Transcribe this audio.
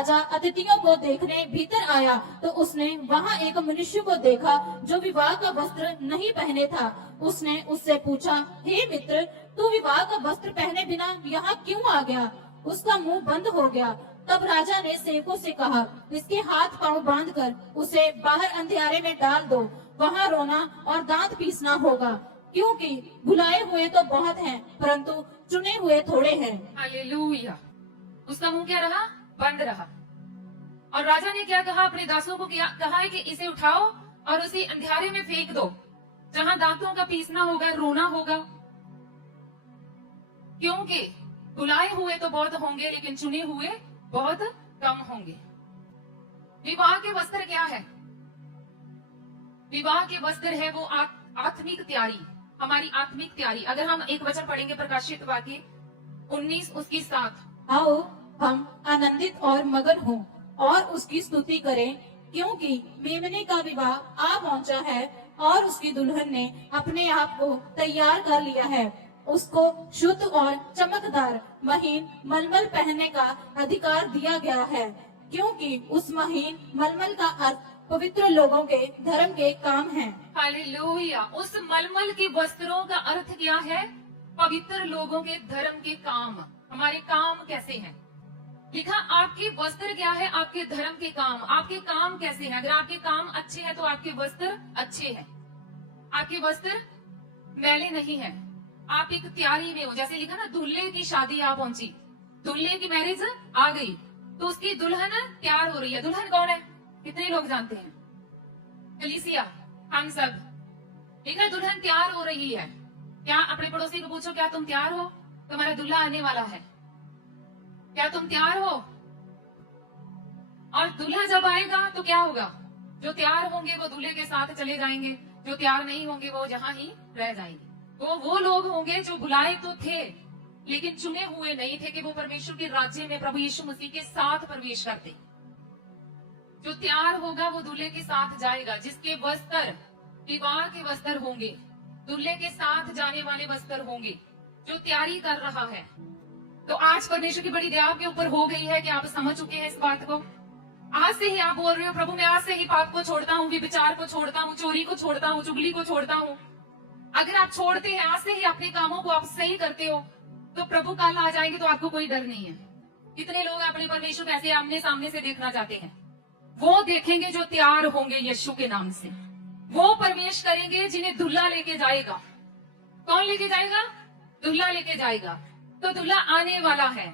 राजा अतिथियों को देखने भीतर आया तो उसने वहाँ एक मनुष्य को देखा जो विवाह का वस्त्र नहीं पहने था। उसने उससे पूछा, हे मित्र, तू विवाह का वस्त्र पहने बिना यहाँ क्यों आ गया? उसका मुंह बंद हो गया। तब राजा ने सेवकों से कहा, इसके हाथ पांव बांधकर उसे बाहर अंधियारे में डाल दो, वहाँ रोना और दांत पीसना होगा, क्योंकि बुलाए हुए तो बहुत हैं, परंतु चुने हुए थोड़े हैं। हालेलुया। उसका मुंह क्या रहा? बंद रहा। और राजा ने क्या कहा? अपने दासों को कहा है कि इसे उठाओ और उसे अंधियारे में फेंक दो, जहां दांतों का पीसना होगा, रोना होगा, क्योंकि बुलाए हुए तो बहुत होंगे लेकिन चुने हुए बहुत कम होंगे। विवाह के वस्त्र क्या है? विवाह के वस्त्र है वो आत्मिक तैयारी, हमारी आत्मिक तैयारी। अगर हम एक वचन पढ़ेंगे प्रकाशित वाक्य 19 उसकी 7, आओ हम आनंदित और मगन हों और उसकी स्तुति करें, क्योंकि मेमने का विवाह आ पहुंचा है और उसकी दुल्हन ने अपने आप को तैयार कर लिया है। उसको शुद्ध और चमकदार महीन मलमल पहनने का अधिकार दिया गया है, क्योंकि उस महीन मलमल का अर्थ पवित्र लोगों के धर्म के काम है। हालेलुया। उस मलमल के वस्त्रों का अर्थ क्या है? पवित्र लोगों के धर्म के काम। हमारे काम कैसे हैं? लिखा आपके वस्त्र क्या है? आपके धर्म के काम। आपके काम कैसे हैं? अगर आपके काम अच्छे हैं तो आपके वस्त्र अच्छे हैं, आपके वस्त्र मैले नहीं है। आप एक तैयारी में हो, जैसे लिखा ना, दूल्हे की शादी आ पहुंची, दूल्हे की मैरिज आ गई तो उसकी दुल्हन तैयार हो रही है। दुल्हन कौन है? कितने लोग जानते हैं? कलीसिया, हम सब। लिखा दुल्हन तैयार हो रही है। क्या अपने पड़ोसी को पूछो, क्या तुम तैयार हो? तुम्हारा दूल्हा आने वाला है, क्या तुम तैयार हो? और दूल्हा जब आएगा तो क्या होगा? जो तैयार होंगे वो दूल्हे के साथ चले जाएंगे, जो तैयार नहीं होंगे वो जहां ही रह जाएंगे। तो वो लोग होंगे जो बुलाए तो थे लेकिन चुने हुए नहीं थे कि वो परमेश्वर के राज्य में प्रभु यीशु मसीह के साथ प्रवेश करते। जो तैयार होगा वो दूल्हे के साथ जाएगा, जिसके वस्त्र विवाह के वस्त्र होंगे, दूल्हे के साथ जाने वाले वस्त्र होंगे, जो तैयारी कर रहा है। तो आज परमेश्वर की बड़ी दया आपके ऊपर हो गई है कि आप समझ चुके हैं इस बात को। आज से ही आप बोल रहे हो, प्रभु मैं आज से ही पाप को छोड़ता हूँ, विचार को छोड़ता हूँ, चोरी को छोड़ता हूँ, चुगली को छोड़ता हूँ। अगर आप छोड़ते हैं, आज से ही अपने कामों को आप सही करते हो, तो प्रभु कल आ जाएंगे तो आपको कोई डर नहीं है। कितने लोग अपने परमेश्वर को ऐसे आमने सामने से देखना चाहते हैं? वो देखेंगे जो तैयार होंगे यीशु के नाम से। वो प्रवेश करेंगे जिन्हें दुल्हा लेके जाएगा। कौन लेके जाएगा? दुल्हा लेके जाएगा। तो दुल्हा आने वाला है।